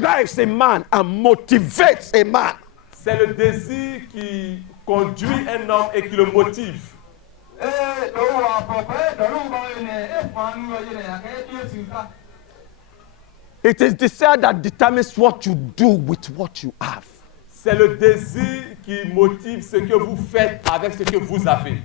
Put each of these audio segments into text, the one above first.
drives a man and motivates a man. C'est le désir qui conduit un homme et qui le motive. It is desire that determines what you do with what you have. C'est le désir qui motive ce que vous faites avec ce que vous avez.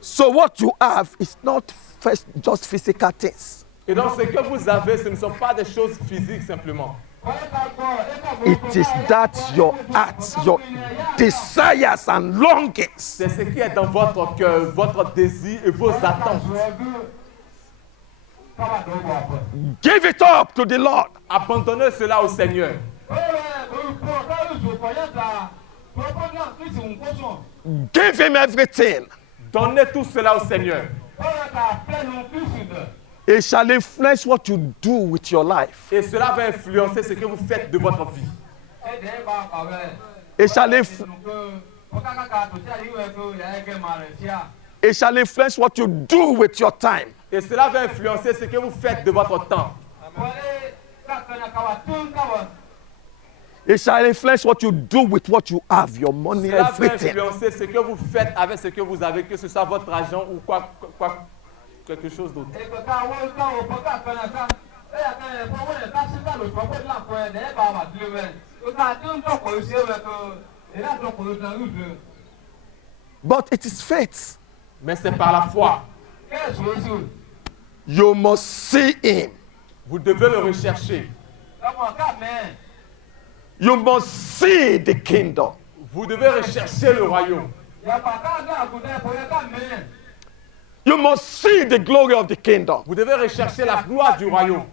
So what you have is not first just physical things. Et donc ce que vous avez, ce ne sont pas des choses physiques simplement. It is that your heart, your desires and longings. C'est ce qui est dans votre cœur, votre désir et vos attentes. Give it up to the Lord. Abandonnez cela au Seigneur. Give him everything. Donnez tout cela au Seigneur. It shall influence what you do with your life. Et cela va influencer ce que vous faites de votre vie. It shall influence what you do with your time. Et cela va influencer ce que vous faites de votre temps. It shall influence what you do with what you have, your money, Cela va everything. influencer ce que vous faites avec ce que vous avez, que ce soit votre argent ou quelque chose d'autre. But it is faith. Mais c'est par la foi. You must see him. Vous devez le rechercher. You must see the kingdom. Vous devez rechercher le royaume. You must see the glory of the kingdom. Vous devez rechercher la gloire du royaume.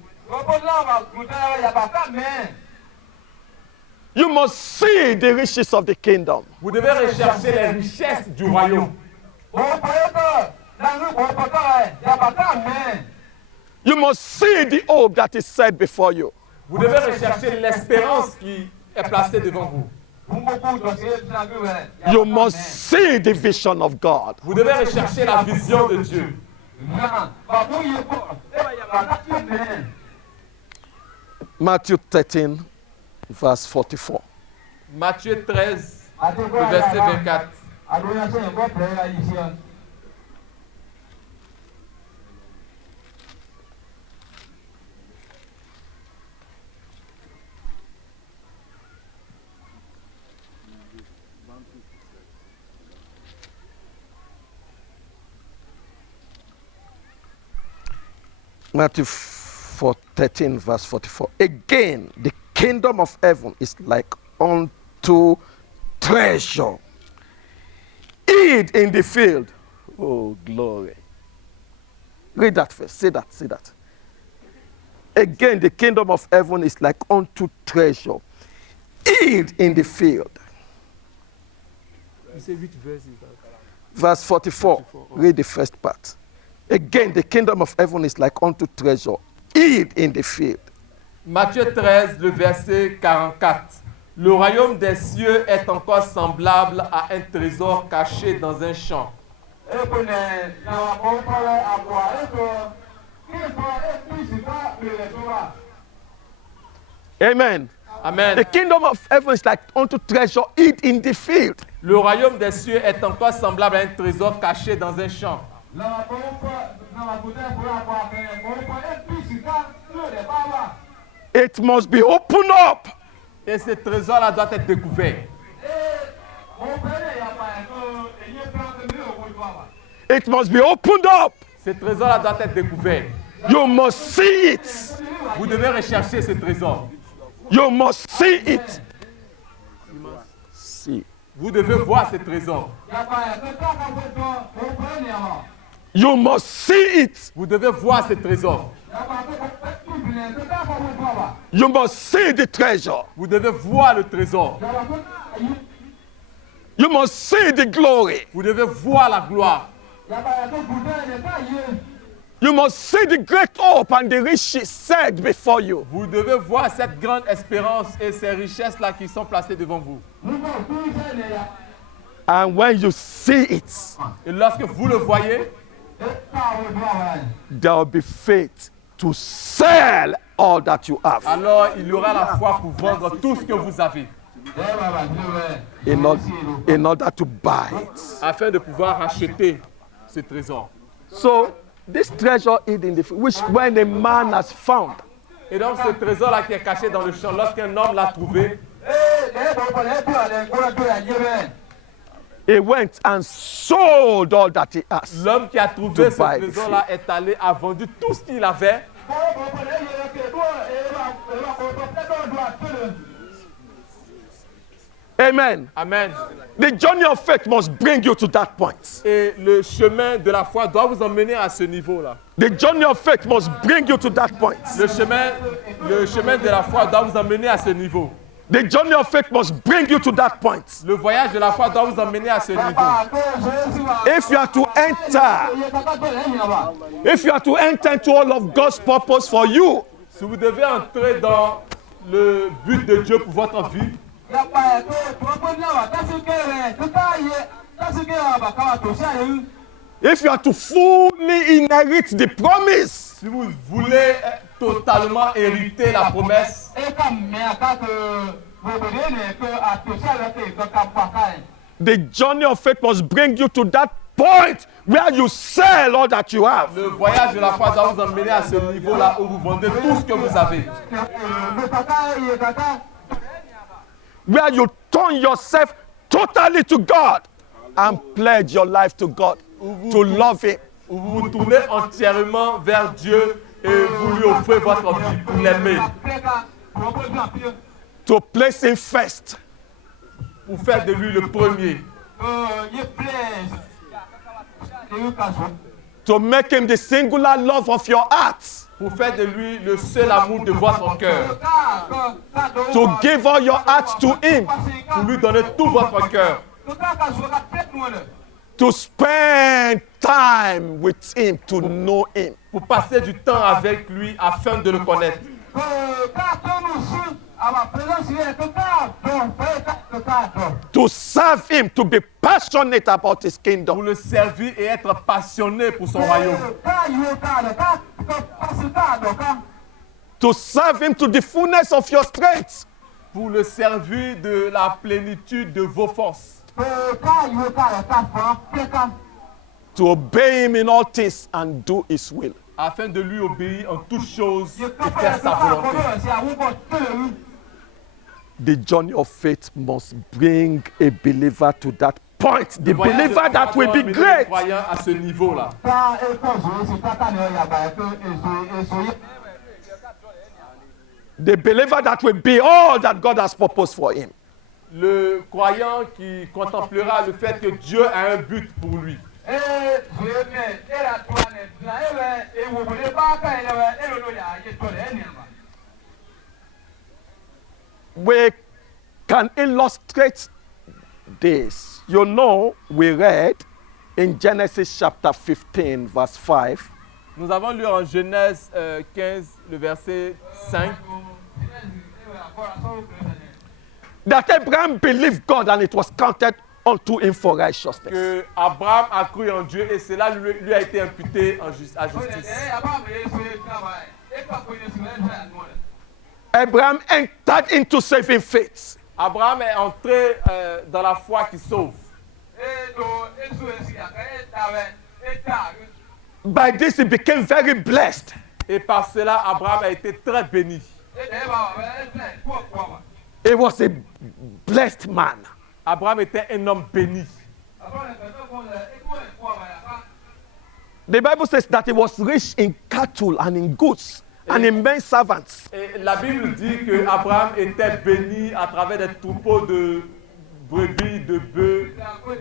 You must see the riches of the kingdom. Vous devez rechercher les richesses du royaume. You must see the hope that is set before you. Vous devez rechercher l'espérance qui est placée devant vous. You must see the vision of God. Vous devez rechercher la vision de Dieu. Matthew 13, verse 44. Matthieu 13, le verset 24. Matthew 13, verse 44. Again, the kingdom of heaven is like unto treasure hid in the field. Oh, glory. Read that first. Say that. Say that. Again, the kingdom of heaven is like unto treasure hid in the field. You say which verse is that? Verse 44. Read the first part. Again, the kingdom of heaven is like unto treasure hid in the field. Matthieu 13, le verset 44. Le royaume des cieux est encore semblable à un trésor caché dans un champ. Amen. Amen. The kingdom of heaven is like unto treasure hid in the field. Le royaume des cieux est encore semblable à un trésor caché dans un champ. It must be opened up. Et ce trésor-là doit être découvert. It must be opened up. Ce trésor-là doit être découvert. You must see it. Vous devez rechercher ce trésor. You must see it. See. Vous devez voir ce trésor. You must see it. Vous devez voir ce trésor. You must see the treasure. Vous devez voir le trésor. You must see the glory. Vous devez voir la gloire. You must see the great hope and the riches set before you. Vous devez voir cette grande espérance et ces richesses-là qui sont placées devant vous. And when you see it, Et lorsque vous le voyez, there will be faith to sell all that you have Alors il y aura la foi pour vendre tout ce que vous avez, in order to buy it. afin de pouvoir acheter ce trésor. So this treasure hid in the field, which when a man has found, Et donc ce trésor-là qui est caché dans le champ, lorsqu'un homme l'a trouvé, he went and sold all that he has. l'homme qui a trouvé To ce buy the trésor-là est allé, a vendu tout ce qu'il avait. Amen. Amen. The journey of faith must bring you to that point. Et le chemin de la foi doit vous emmener à ce niveau-là. The journey of faith must bring you to that point. Le chemin de la foi doit vous emmener à ce niveau. The journey of faith must bring you to that point. Le voyage de la foi doit vous emmener à ce niveau. If you are to enter into all of God's purpose for you, Si vous devez entrer dans le but de Dieu pour votre vie, if you are to fully inherit the promise, si vous voulez totalement hériter la promesse, the journey of faith must bring you to that point where you sell all that you have. le voyage de la foi doit vous emmener à ce niveau-là où vous vendez tout ce que vous avez. Where you turn yourself totally to God and pledge your life to God, to love Him. Où vous vous tournez entièrement vers Dieu et vous lui offrez votre vie pour l'aimer, To place Him first. pour faire de lui le premier, To make Him the singular love of your heart. pour faire de lui le seul amour de votre cœur, To give all your heart to Him. pour lui donner tout votre cœur, To spend time with Him, to know Him. pour passer du temps avec lui afin de le connaître, To serve Him, to be passionate about His pour kingdom. le servir et être passionné pour son royaume, To serve Him to the fullness of your strength. pour le servir de la plénitude de vos forces, To obey Him in all things and do His will. afin de lui obéir en toutes choses et faire sa volonté. The journey of faith must bring a believer to that point. The Le voyage de believer la that foi will doit be amener le great. croyant à ce niveau-là. The believer that will be all that God has purposed for him. Le croyant qui contemplera le fait que Dieu a un but pour lui. We can illustrate this. You know, we read in Genesis chapter 15, verse 5, Nous avons lu en Genèse 15, le verset 5, that Abraham believed God and it was counted unto him for righteousness. que Abraham a cru en Dieu et cela lui a été imputé à justice. Abraham entered into saving faith. Abraham est entré dans la foi qui sauve. By this, he became very blessed. Et par cela, Abraham a été très béni. He was a blessed man. Abraham était un homme béni. The Bible says that he was rich in cattle and in goods and in men servants. Et la Bible dit que Abraham était béni à travers des troupeaux de brebis, de bœufs,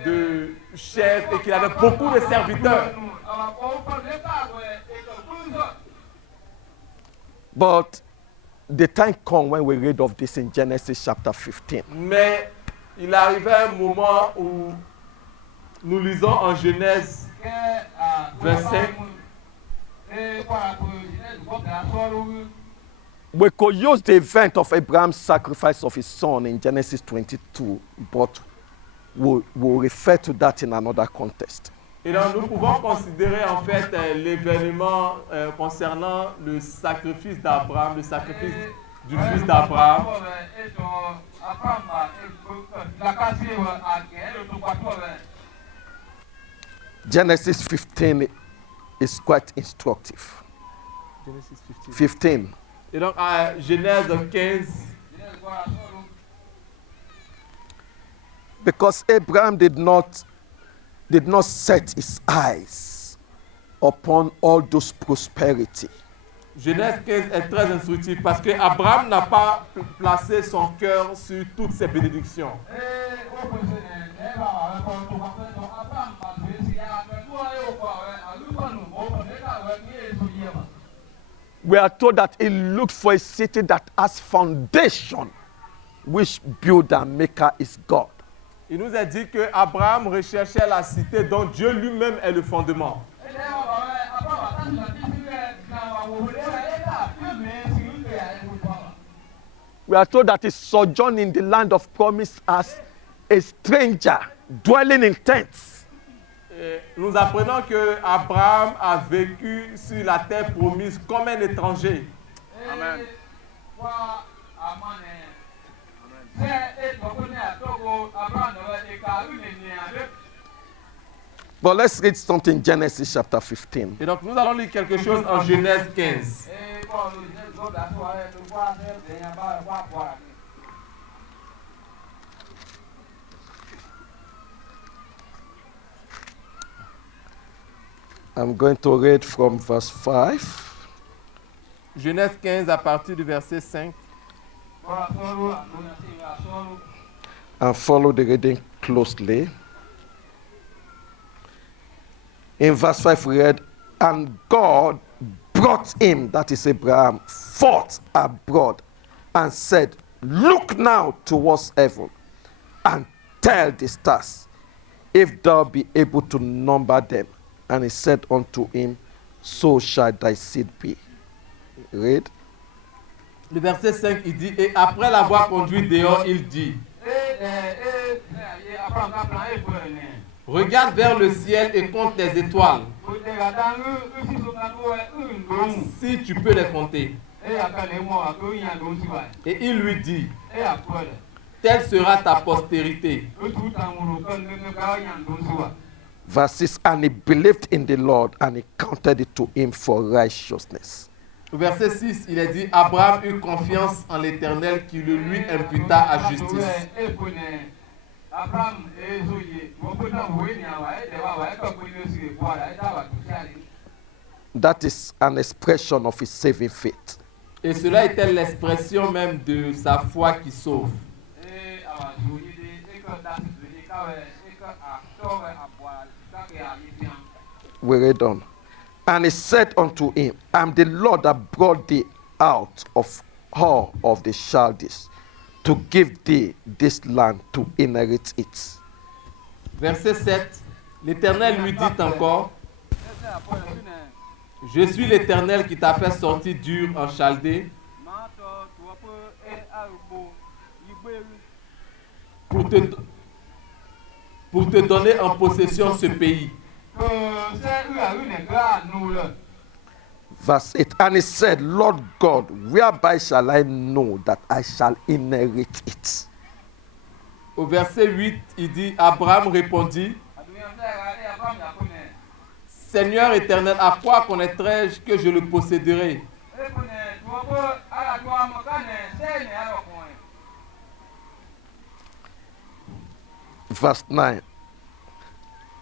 de chèvres et qu'il avait beaucoup de serviteurs. But the time come when we read of this in Genesis chapter 15. Mais il arrivait un moment où nous lisons en Genèse 25. We could use the event of Abraham's sacrifice of his son in Genesis 22, but we'll refer to that in another context. Et donc nous pouvons considérer en fait l'événement concernant le sacrifice d'Abraham, le sacrifice du fils d'Abraham. Genesis 15 is quite instructive. Genesis 15. 15. Et donc à Genèse 15, Because Abraham did not set his eyes upon all those prosperity. Genèse 15 est très instructif parce que Abraham n'a pas placé son cœur sur toutes ces bénédictions. We are told that he looked for a city that has foundation, which builder and maker is God. Il nous a dit que Abraham recherchait la cité dont Dieu lui-même est le fondement. We are told that he sojourned in the land of promise as a stranger, dwelling in tents. Nous apprenons que Abraham a vécu sur la terre promise comme un étranger. Amen. But let's read something in Genesis chapter 15. Et donc nous allons lire quelque chose en Genèse 15. I'm going to read from verse 5. Genèse 15 à partir du verset 5. And follow the reading closely. In verse 5 we read, and God brought him, that is Abraham, forth abroad and said, look now towards heaven and tell the stars, if thou be able to number them. And he said unto him, so shall thy seed be. Read. Le verset 5, il dit, et après l'avoir conduit dehors, il dit, regarde vers le ciel et compte les étoiles, si tu peux les compter. Et il lui dit, telle sera ta postérité. Verse 6, and he believed in the Lord, and he counted it to him for righteousness. Au verset 6, il est dit, Abraham eut confiance en l'Éternel qui le lui imputa à justice. That is an expression of his saving faith. Et cela était l'expression même de sa foi qui sauve. We read on. And he said unto him, I am the Lord that brought thee out of Ur of the Chaldees, to give thee this land to inherit it. Verset 7, l'Éternel lui dit encore, je suis l'Éternel qui t'a fait sortir d'Ur en Chaldée pour te donner en possession ce pays. Verse 8, and he said, Lord God, whereby shall I know that I shall inherit it? Au verset 8, il dit, Abraham répondit, Seigneur éternel, à quoi connaîtrai-je que je le posséderai? Verse 9,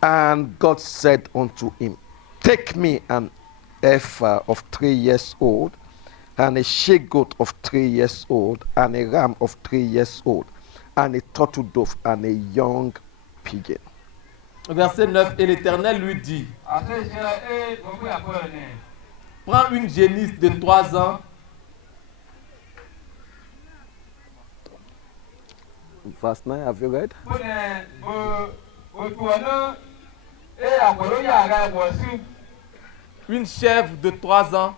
and God said unto him, take me an heifer of 3 years old, and a she-goat of 3 years old, and a ram of 3 years old, and a turtle dove, and a young pigeon. Verset 9, et l'Éternel lui dit, prends une génisse de 3 ans, Verse 9, have you read? une chèvre de 3 ans,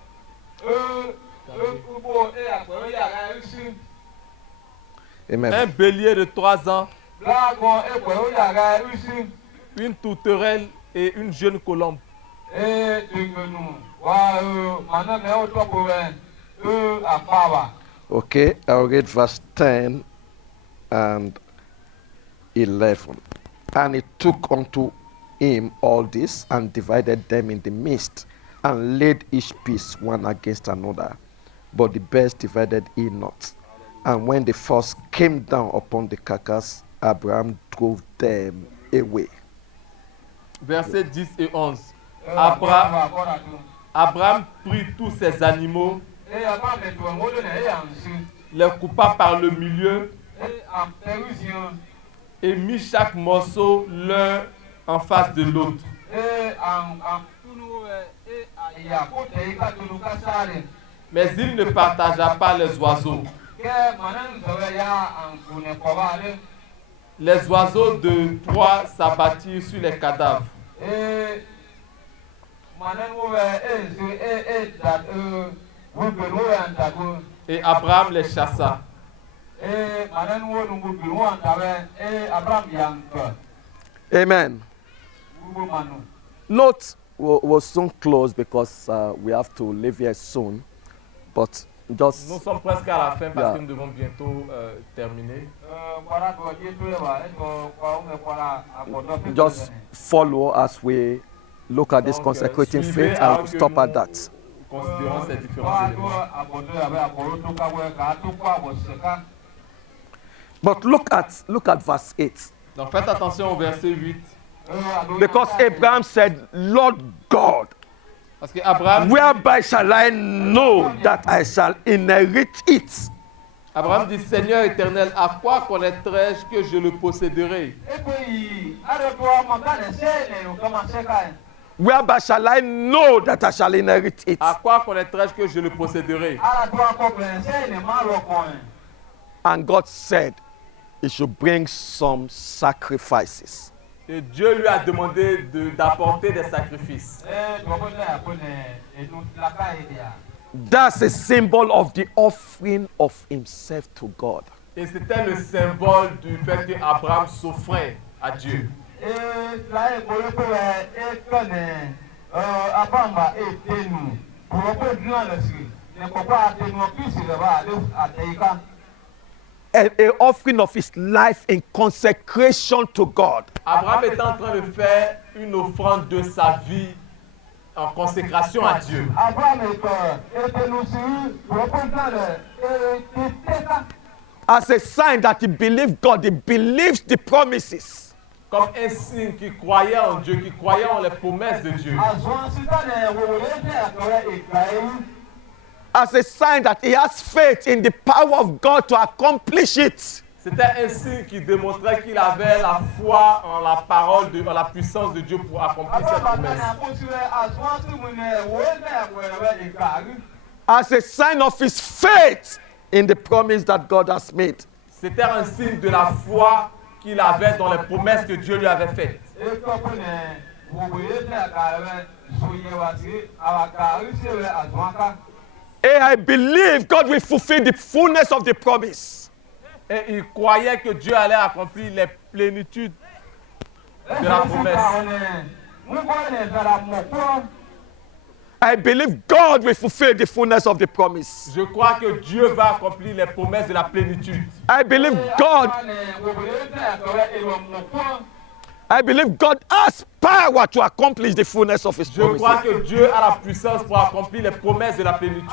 Amen. un bélier de 3 ans, une tourterelle et une jeune colombe. Okay, I'll read verse 10 and 11. And he took unto him all this and divided them in the midst and laid each piece one against another. But the best divided he not. And when the first came down upon the carcass, Abraham drove them away. Versets 10 et 11. Abraham prit tous ses animaux, les coupa par le milieu et mit chaque morceau l'un en face de l'autre. Mais il ne partagea pas les oiseaux. Les oiseaux de proie s'abattirent sur les cadavres. Et Abraham les chassa. Amen. Note will soon close because we have to leave here soon. But just Nous sommes presque à la fin parce que nous devons bientôt terminer. just follow as we look at this Donc, consecrating suivez faith alors and que stop nous at that. Considérons ces différents éléments. But look at verse 8. Donc faites attention au verset 8. Because Abraham said, Lord God, Parce que Abraham whereby shall I know that I shall inherit it? Abraham dit, Seigneur éternel, à quoi connaîtrai-je que je le posséderai? Whereby shall I know that I shall inherit it? À quoi connaîtrai-je que je le posséderai? And God said, he should bring some sacrifices. Et Dieu lui a demandé d'apporter des sacrifices. That's a symbol of the offering of himself to God. Et c'était le symbole du fait que Abraham s'offrait à Dieu. An offering of his life in consecration to God. Abraham était en train de faire une offrande de sa vie en consécration à Dieu. As a sign that he believed God, he believes the promises. Comme un signe qu'il croyait en Dieu, qu'il croyait en les promesses de Dieu. As a sign that he has faith in the power of God to accomplish it. C'était un signe qui démontrait qu'il avait la foi en la parole, en la puissance de Dieu pour accomplir cette promesse. As a sign of his faith in the promise that God has made. C'était un signe de la foi qu'il avait dans les promesses que Dieu lui avait faites. And I believe God will fulfill the fullness of the promise. Et il croyait que Dieu allait accomplir les plénitudes de la promesse. I believe God will fulfill the fullness of the promise. Je crois que Dieu va accomplir les promesses de la plénitude. I believe God has power to accomplish the fullness of his Je crois promises. que Dieu a la puissance pour accomplir les promesses de la plénitude.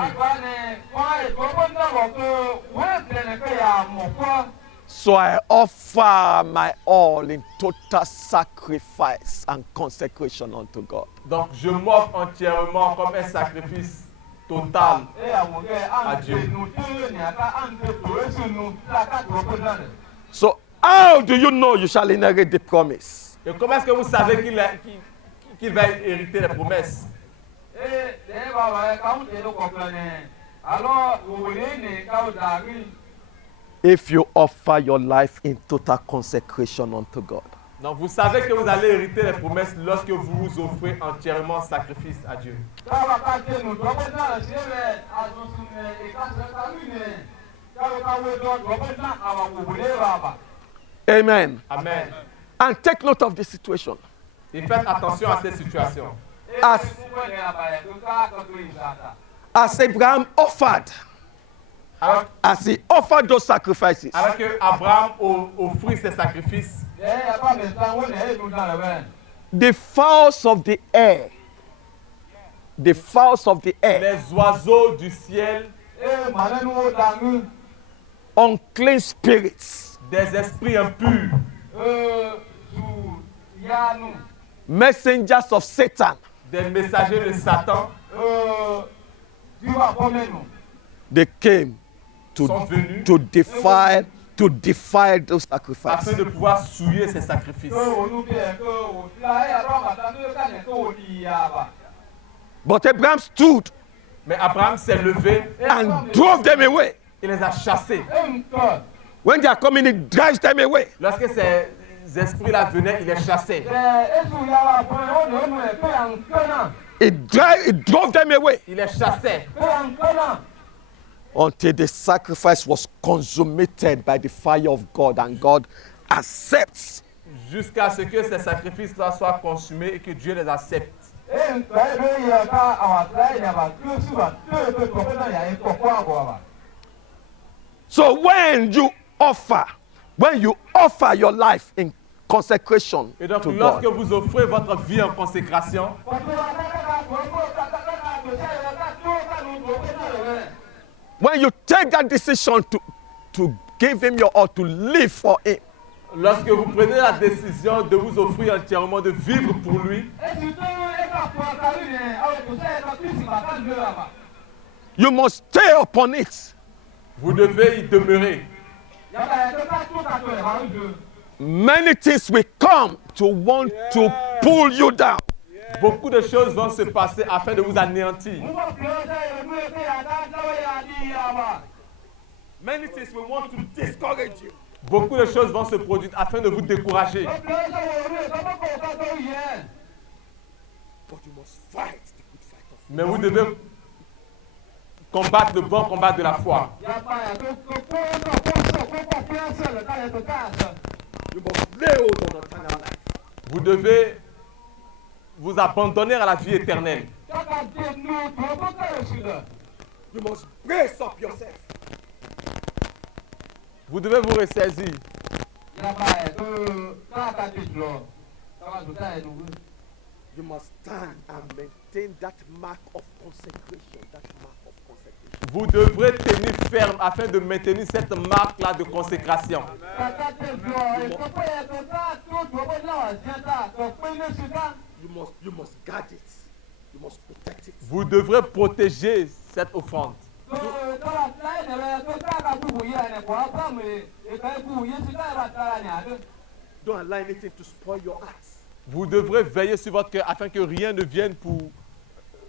So I offer my all in total sacrifice and consecration unto God. Donc je m'offre entièrement comme un sacrifice total à Dieu. So how do you know you shall inherit the promise? Et comment est-ce que vous savez qu'il va hériter les promesses? If you offer your life in total consecration unto God. Donc vous savez que vous allez hériter les promesses lorsque vous vous offrez entièrement sacrifice à Dieu. Amen. Amen. And take note of the situation. Et faites attention à ces situations. As Abraham offered, Alors, as he offered those sacrifices, alors que Abraham offrit ses sacrifices, the fowls of the air, les oiseaux du ciel, unclean spirits, des esprits impurs, messengers of Satan, des messagers de Satan they came sont venus to defile those afin sacrifices. de pouvoir souiller ces sacrifices. But Abraham stood Mais Abraham s'est levé and drove them away. et les a chassés. When they are coming, he drives them away. Lorsque ces esprits-là venaient, il les chassait. He drove them away Il les chassait until the sacrifice was consummated by the fire of God, and God accepts. jusqu'à ce que ces sacrifices-là soient consumés et que Dieu les accepte. So when you offer your life in consecration Et donc, to lorsque God, vous offrez votre vie en consécration, when you take that decision to give him your all, to live for him, lorsque vous prenez la décision de vous offrir entièrement, de vivre pour lui, you must stay upon it. vous devez y demeurer. Many things will come to want to pull you down. Beaucoup de choses vont se passer afin de vous anéantir. Many things will want to discourage you. Beaucoup de choses vont se produire afin de vous décourager. But you must fight the good fight of Mais vous devez combattre le bon combat de la foi. You must lay hold on eternal life. Vous devez vous abandonner à la vie éternelle. You must brace up yourself. Vous devez vous ressaisir. You must stand and maintain that mark of consecration. That mark of consecration. Vous devrez tenir ferme afin de maintenir cette marque-là de consécration. You must guard it. You must protect it. Vous devrez protéger cette offrande. Don't allow anything to spoil your heart. Vous devrez veiller sur votre cœur afin que rien ne vienne pour...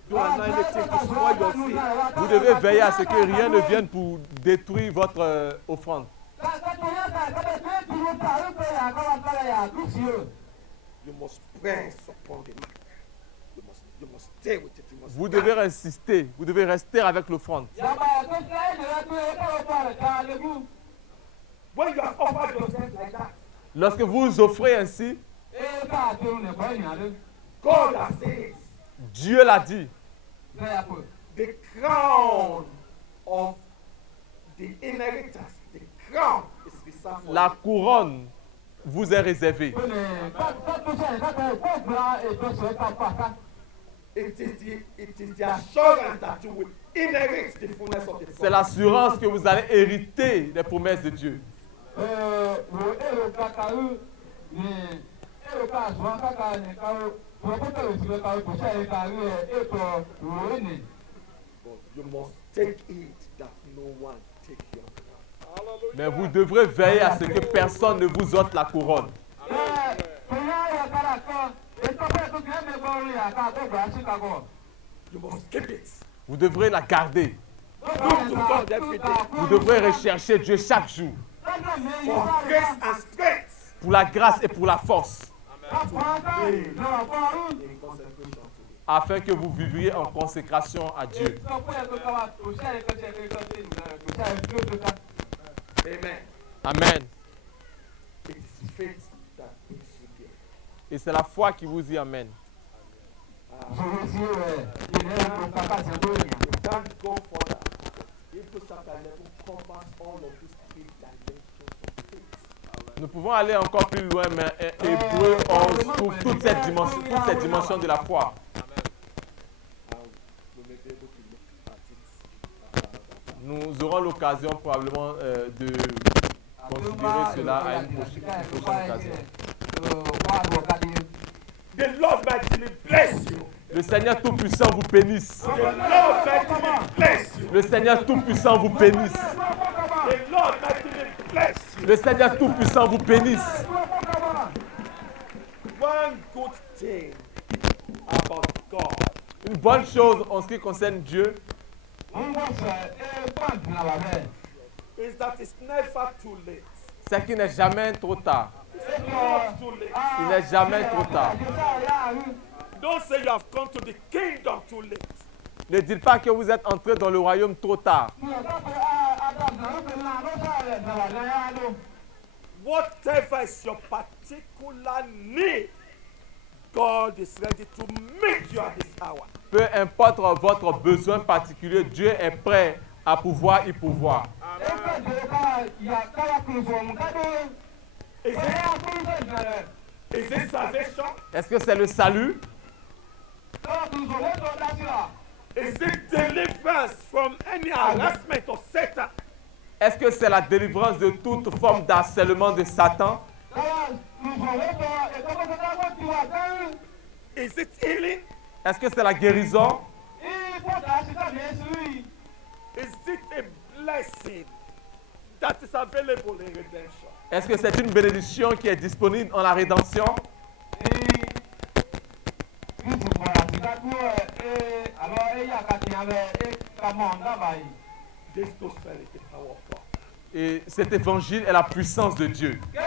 Don't allow anything to spoil your seed. Vous devez veiller à ce que rien ne vienne pour détruire votre offrande. You must press upon the mark. You must stay with it. You must Vous devez insister, vous devez rester avec l'offrande. When you have offered yourself like that, Lorsque vous offrez ainsi, God has said it. Dieu l'a dit. The crown of the inheritance, the crown is reserved for La you. couronne vous est réservée. It is the assurance that you will inherit the fullness of the C'est promise. l'assurance que vous allez hériter des promesses de Dieu. But you must take heed that no one take your crown. Mais vous devrez veiller à ce que personne ne vous ôte la couronne. You must keep it. Vous devrez la garder. Look to God every day Vous devrez rechercher Dieu chaque jour for grace and strength pour la grâce et pour la force, in consecration to Him. afin que vous viviez en consécration à Dieu. Amen. Amen. It is faith that brings you there. Et c'est la foi qui vous y amène. Thank God for that. Hebrews chapter 11 covers all of these three dimensions of faith. Nous pouvons aller encore plus loin, mais Hébreu 11 trouve toutes ces dimensions de la foi. We may be able to look at it. Nous aurons l'occasion probablement de considérer cela à une prochaine occasion. The Lord mightily bless you. Le Seigneur Tout-Puissant vous bénisse. The Lord mightily bless you. Le Seigneur Tout-Puissant vous bénisse. The Lord mightily bless you. Le Seigneur Tout-Puissant vous bénisse. One good thing about God Une bonne chose en ce qui concerne Dieu, is that it's never too late. c'est qu'il n'est jamais trop tard. It's not too late. Il n'est jamais trop tard. Don't say you have come to the kingdom too late. Ne dites pas que vous êtes entré dans le royaume trop tard. Whatever is your particular need, God is ready to meet you at this hour. Peu importe votre besoin particulier, Dieu est prêt à pouvoir y pourvoir. Is it salvation? Est-ce que c'est le salut? Is it deliverance from any harassment of Satan? Est-ce que c'est la délivrance de toute forme d'harcèlement de Satan? Is it healing? Est-ce que c'est la guérison? Is it a blessing that is available in redemption? Est-ce que c'est une bénédiction qui est disponible en la rédemption? This gospel is the power of God. Et cet évangile est la puissance de Dieu. The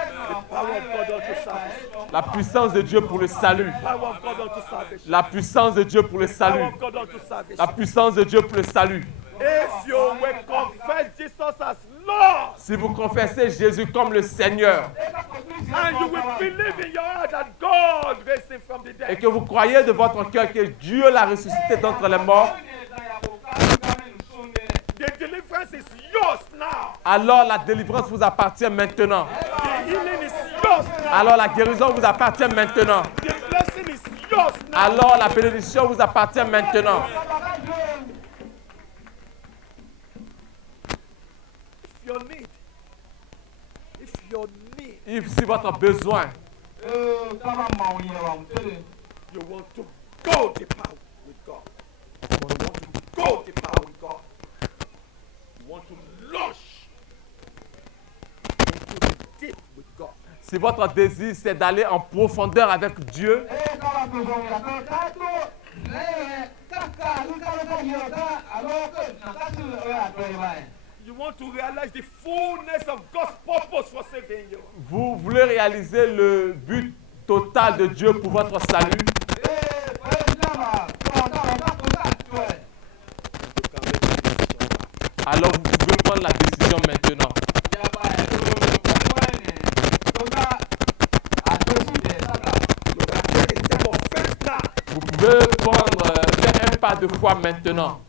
power of God unto salvation. La puissance de Dieu pour le salut. Power of God unto salvation. La puissance de Dieu pour le Power salut. of God unto La salvation. puissance de Dieu pour le salut. If you will confess Jesus as Lord, Si vous confessez Jésus comme le Seigneur and you will believe in your heart that God raised him from the et dead, que vous croyez de votre cœur que Dieu l'a ressuscité d'entre les morts, the deliverance is yours now. alors la délivrance vous appartient maintenant. The healing is yours now. Alors la guérison vous appartient maintenant. The blessing is yours now. Alors la bénédiction vous appartient maintenant. Si votre besoin, you want to go deeper with God. You want to go deeper with God. You want to launch into the deep with God. si votre désir c'est d'aller en profondeur avec Dieu, You want to realize the fullness of God's purpose for saving you. vous voulez réaliser le but total de Dieu pour votre salut, alors vous pouvez prendre la décision maintenant. Vous pouvez faire un pas de foi maintenant.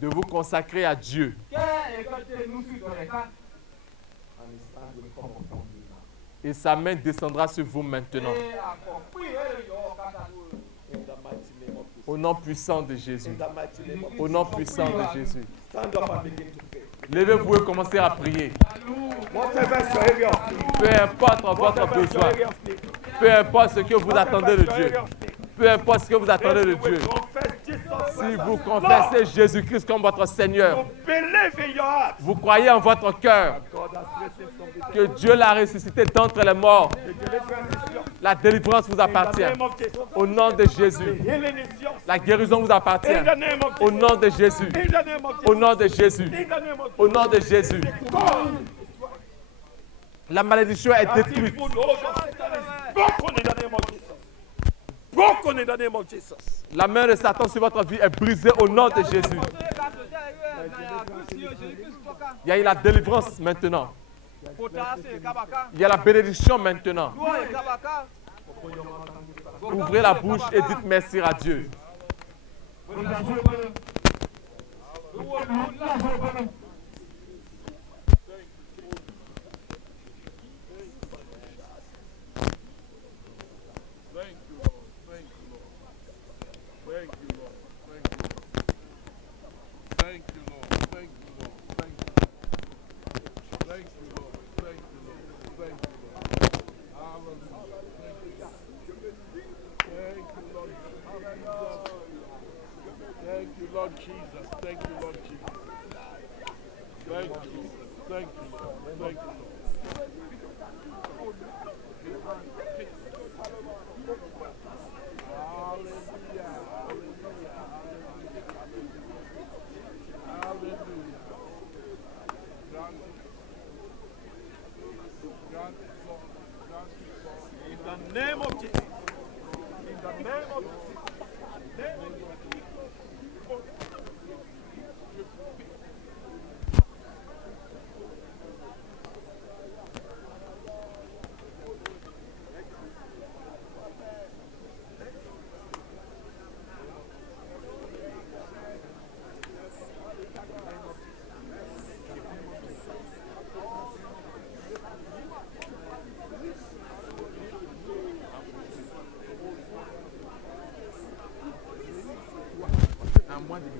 De vous consacrer à Dieu. Et sa main descendra sur vous maintenant. Au nom puissant de Jésus. Au nom puissant de Jésus. Stand up and begin to pray. Levez-vous et commencez à prier. Whatever is your area of need. Peu importe votre Whatever is your besoin. area of need. Peu importe ce que vous attendez de Dieu. Peu importe ce que vous attendez de If you Dieu. will confess Jesus Si Christ vous as confessez Lord, Jésus-Christ comme votre Seigneur, you believe in your heart, vous croyez en votre cœur God has raised him from the que dead. Dieu l'a ressuscité d'entre les morts. The deliverance is yours. La délivrance vous In the appartient. name of Jesus. Au nom de The Jésus. healing is yours. La guérison vous appartient. In the name of Au Jesus. nom de Jésus. In the name of Au Jesus. nom de Jésus. In the name of Au nom de Jésus. God. La malédiction est That détruite. evil hold of Satan is broken in the name of Jesus. Broken in the name of Jesus. La main de Satan sur votre vie est brisée au nom de Jésus. Il y a eu la délivrance maintenant. Il y a la bénédiction maintenant. Ouvrez la bouche et dites merci à Dieu.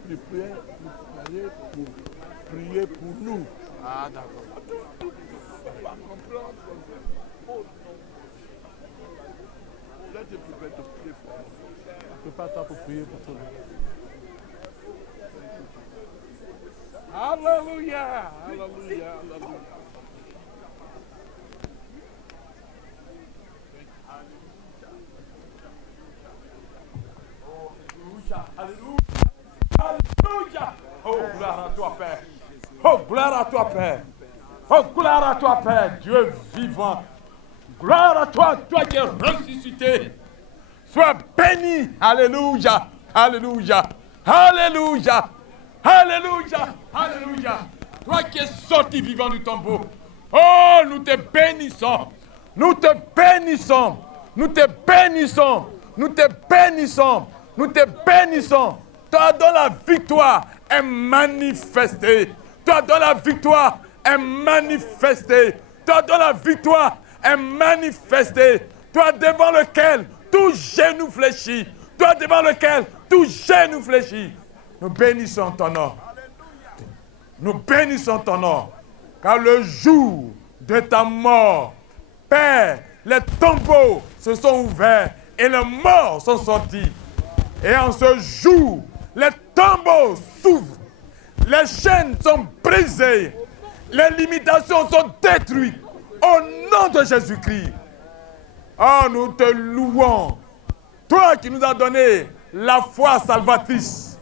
De prière, pour prier pour nous. Ah, d'accord. Là, tu peux te prier pour nous. Je ne peux pas attendre pour prier pour tout le monde. Alléluia, alléluia, alléluia. Alléluia. Alléluia. Oh, gloire à toi, Père. Oh, gloire à toi, Père. Oh, gloire à toi, Père, Dieu vivant. Gloire à toi, toi qui es ressuscité. Sois béni. Alléluia. Alléluia. Alléluia. Alléluia. Alléluia. Toi qui es sorti vivant du tombeau. Oh, nous te bénissons. Nous te bénissons. Nous te bénissons. Nous te bénissons. Nous te bénissons. Toi dont la victoire est manifestée. Toi dont la victoire est manifestée. Toi dont la victoire est manifestée. Toi devant lequel tout genou fléchit. Toi devant lequel tout genou fléchit. Nous bénissons ton nom. Nous bénissons ton nom. Car le jour de ta mort, Père, les tombeaux se sont ouverts et les morts sont sortis. Et en ce jour, les tombeaux s'ouvrent, les chaînes sont brisées, les limitations sont détruites. Au nom de Jésus-Christ. Oh, nous te louons. Toi qui nous as donné la foi salvatrice.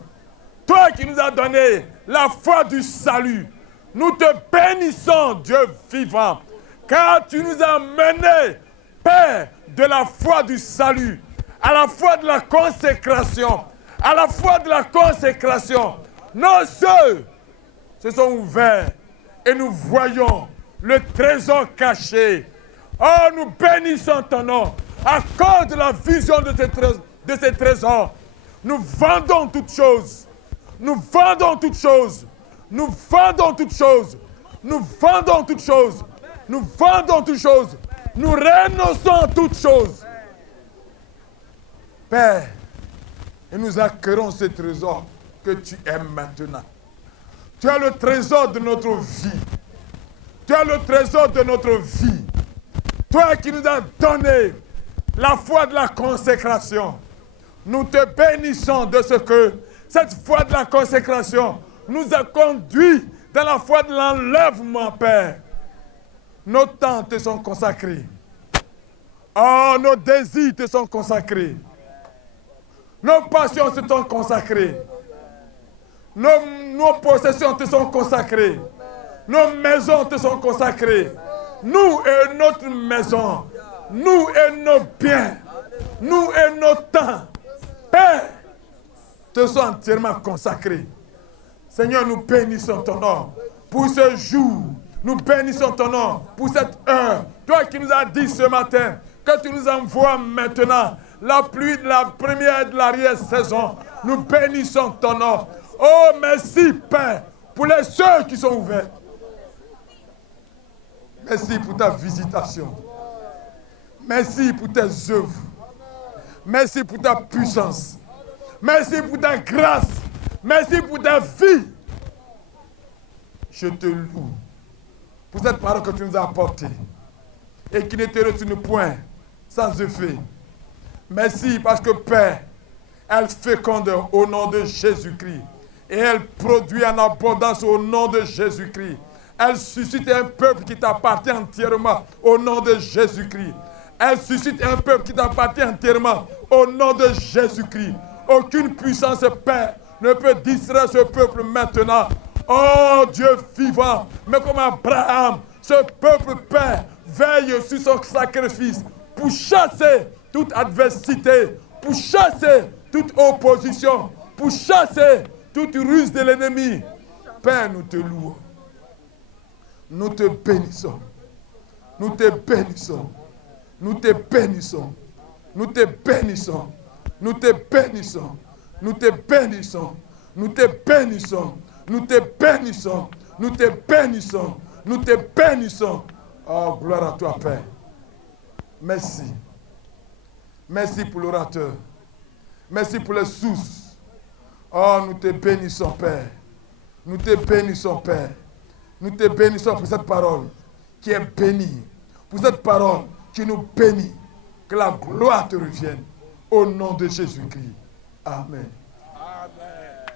Toi qui nous as donné la foi du salut. Nous te bénissons, Dieu vivant. Car tu nous as menés, Père, de la foi du salut, à la foi de la consécration, à la foi de la consécration. Nos yeux se sont ouverts et nous voyons le trésor caché. Oh, nous bénissons ton nom. À cause de la vision de ces trésors, nous vendons toutes choses. Nous vendons toutes choses. Nous vendons toutes choses. Nous vendons toutes choses. Nous vendons toutes choses. Nous renonçons à toutes choses. Père, et nous accueillons ce trésor que tu aimes maintenant. Tu as le trésor de notre vie. Tu as le trésor de notre vie. Toi qui nous as donné la foi de la consécration. Nous te bénissons de ce que cette foi de la consécration nous a conduits dans la foi de l'enlèvement, Père. Nos temps te sont consacrés. Oh, nos désirs te sont consacrés. Nos passions te sont consacrées. Nos possessions te sont consacrées. Nos maisons te sont consacrées. Nous et notre maison. Nous et nos biens. Nous et nos temps. Père, te sont entièrement consacrés. Seigneur, nous bénissons ton nom pour ce jour Nous bénissons ton nom pour cette heure. Toi qui nous as dit ce matin que tu nous envoies maintenant la pluie de la première et de l'arrière-saison. Nous bénissons ton nom. Oh, merci, Père, pour les cieux qui sont ouverts. Merci pour ta visitation. Merci pour tes œuvres. Merci pour ta puissance. Merci pour ta grâce. Merci pour ta vie. Je te loue pour cette parole que tu nous as apportée et qui ne te retourne point sans effet. Merci parce que Père, elle féconde au nom de Jésus-Christ et elle produit en abondance au nom de Jésus-Christ. Elle suscite un peuple qui t'appartient entièrement au nom de Jésus-Christ. Elle suscite un peuple qui t'appartient entièrement au nom de Jésus-Christ. Aucune puissance, Père, ne peut distraire ce peuple maintenant. Oh Dieu vivant, mais comme Abraham, ce peuple, Père, veille sur son sacrifice pour chasser toute adversité, pour chasser toute opposition, pour chasser toute ruse de l'ennemi. Père, nous te louons. Nous te bénissons. Nous te bénissons. Nous te bénissons. Nous te bénissons. Nous te bénissons. Nous te bénissons. Nous te bénissons. Nous te bénissons. Nous te bénissons. Nous te bénissons. Oh, gloire à toi, Père. Merci. Merci pour l'orateur. Merci pour les sources. Oh, nous te bénissons, Père. Nous te bénissons, Père. Nous te bénissons pour cette parole qui est bénie. Pour cette parole qui nous bénit. Que la gloire te revienne. Au nom de Jésus-Christ. Amen. Amen.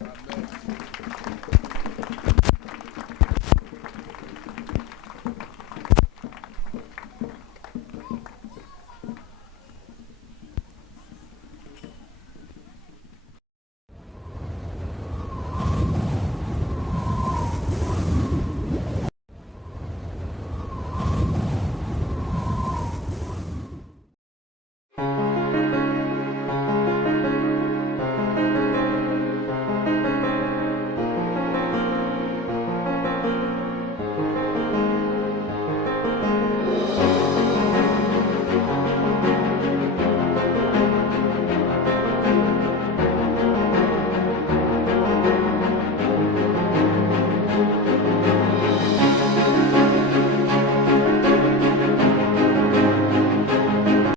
Amen. Amen.